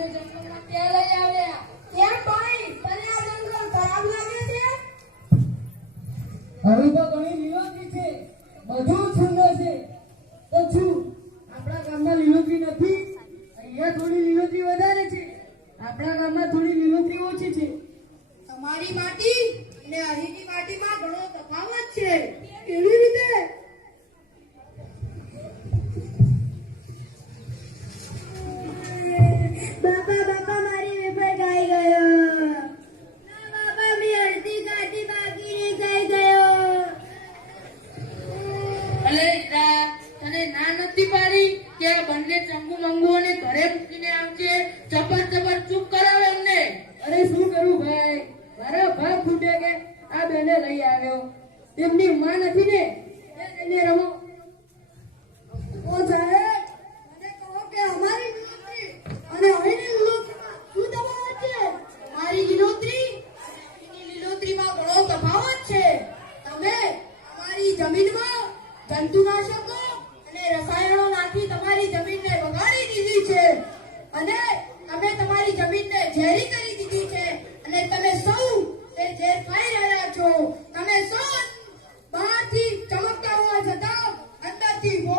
અમને જંગલમાં ક્યાં લઈ આવ્યા. કેમ ભાઈ? તને આ જંગલ ખરાબ લાગે છે? હવે તો ઘણી લીલોતરી છે. બધું સુંદર છે. તો શું? આપણા ગામમાં લીલોતરી નથી? અહીંયા થોડી લીલોતરી વધારે છે. આપણા ગામમાં થોડી લીલોતરી ઓછી છે. તમારી માટી અને અહીંની માટીમાં ઘણો તફાવત છે. કેવી રીતે? ના નથી પાડી કે આ બંને ચંગુ મંગુઓને ઘરે મૂકીને આવજે. ચપર ચપર ચૂપ કરાવે એમને. અરે શું કરું ભાઈ? મારા ભાગ ફૂટે કે આ બેને લઈ આવ્યો. તેમની માં નથી ને? એને રમો.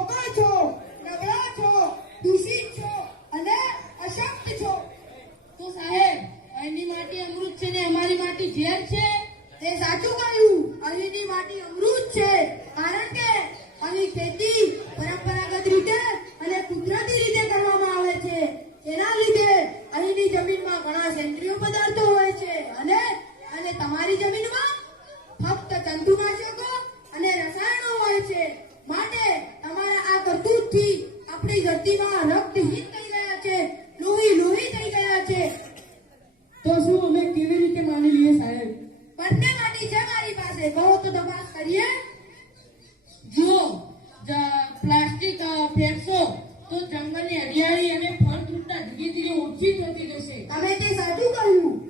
Almighty. કરતૂતથી આપણી ધરતીમાં રક્તહીન થઈ ગયા છે, લોહી લોહી થઈ ગયા છે. તો શું અમે કેવી રીતે માની લઈએ સાહેબ? બંને માટી છે મારી પાસે. કહો તો તપાસ કરીએ? જો, પ્લાસ્ટિક ફેંકશો તો જંગલની હરિયાળી અને ફળદ્રુપતા ધીરે ધીરે ઓછી થતી જશે. હવે તે સાચું કહ્યું.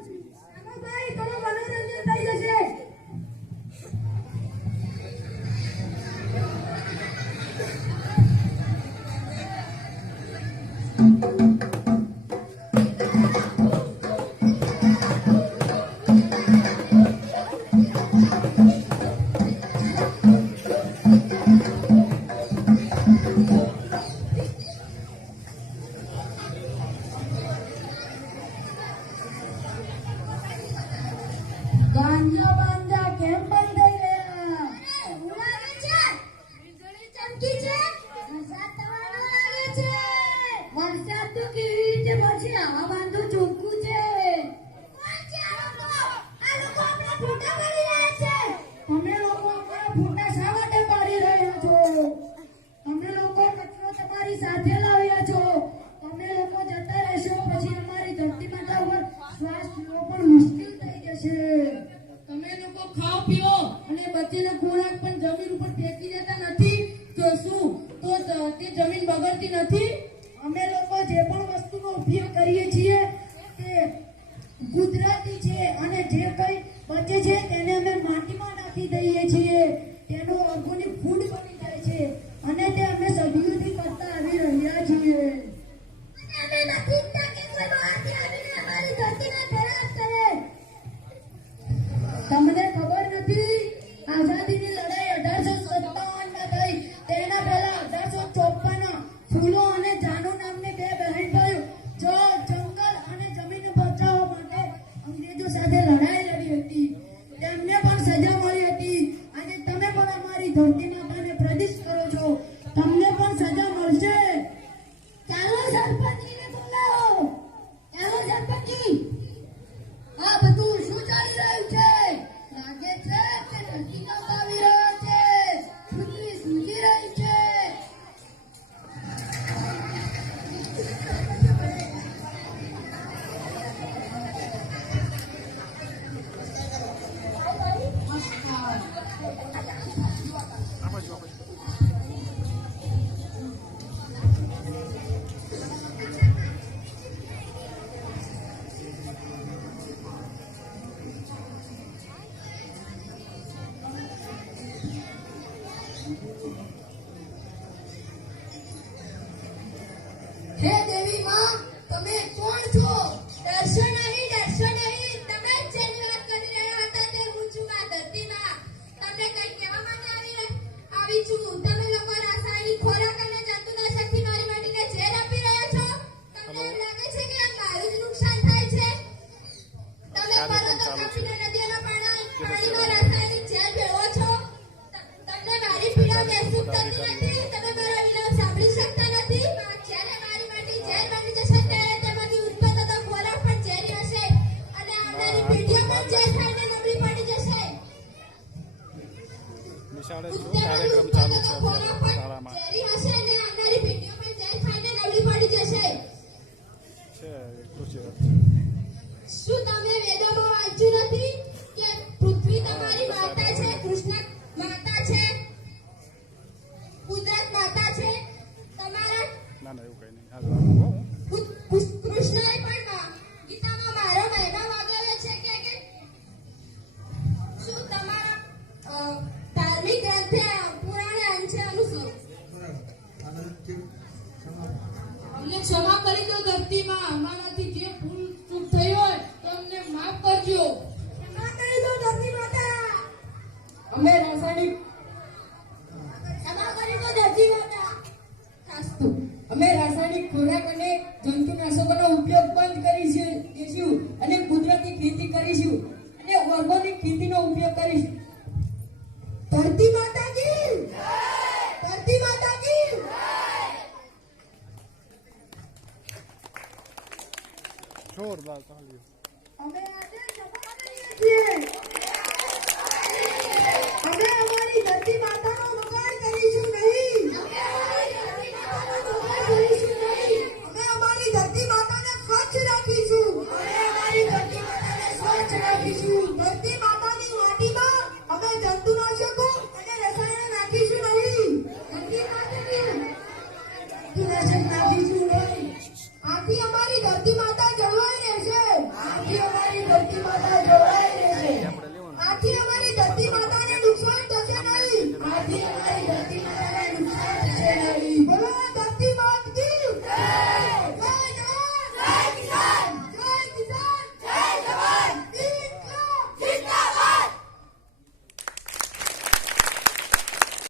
Música આવા માટે અમારી ધરતી માતા ઉપર શ્વાસ પણ મુશ્કેલ થઈ જશે. તમે લોકો ખાઓ, પીઓ, અને બચેલો ખોરાક પણ જમીન ઉપર ફેંકી દેતા નથી. તો તો તે જમીન બગડતી નથી? અમે લોકો જે પણ વસ્તુનો ઉપયોગ કરીએ છીએ કે ગુજરાતી છે અને જે કંઈ બચે છે તેને અમે માટીમાં નાખી દઈએ છીએ. તેનો ઓર્ગોનિક ફૂડ બની જાય છે. અને તે અમે તમને પણ હે દેવી માં તમે કોણ છો? ના એવું કઈ નહીં. શું તમારા ધાર્મિક ગ્રંથે પુરાણે અંશે ક્ષમા કરી દો ધરતીમાં. અમારા ખોરાક અને જંતુનાશકોનો ઉપયોગ બંધ કરીશું દેશું અને કુદરતી ખેતી કરીશું અને ઓર્ગોનિક ખેતીનો ઉપયોગ કરીશું ધરતી માતાજી! ધરતી માતાજી! જોરદાર અમે